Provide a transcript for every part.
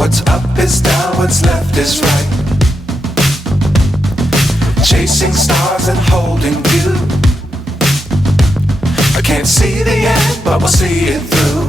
What's up is down, what's left is right. Chasing stars and holding you. I can't see the end, but we'll see it through.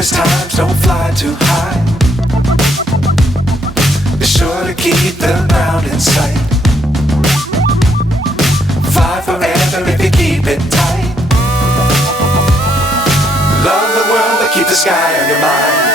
Times don't fly too high. Be sure to keep the ground in sight. Fly forever if you keep it tight. Love the world but keep the sky on your mind.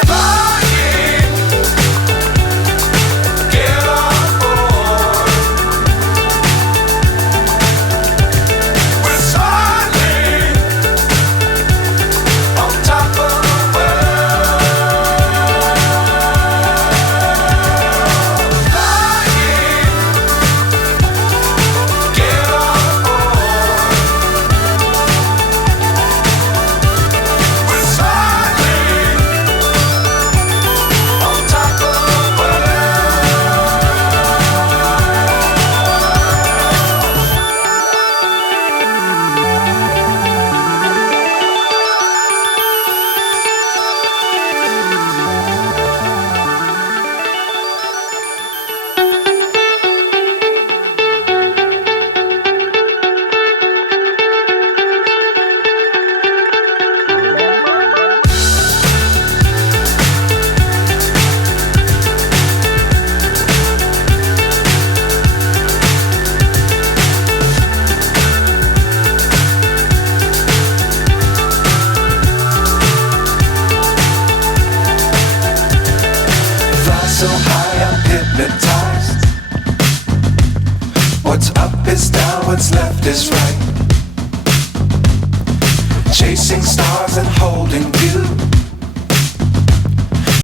So high I'm hypnotized. What's up is down, what's left is right. Chasing stars and holding you.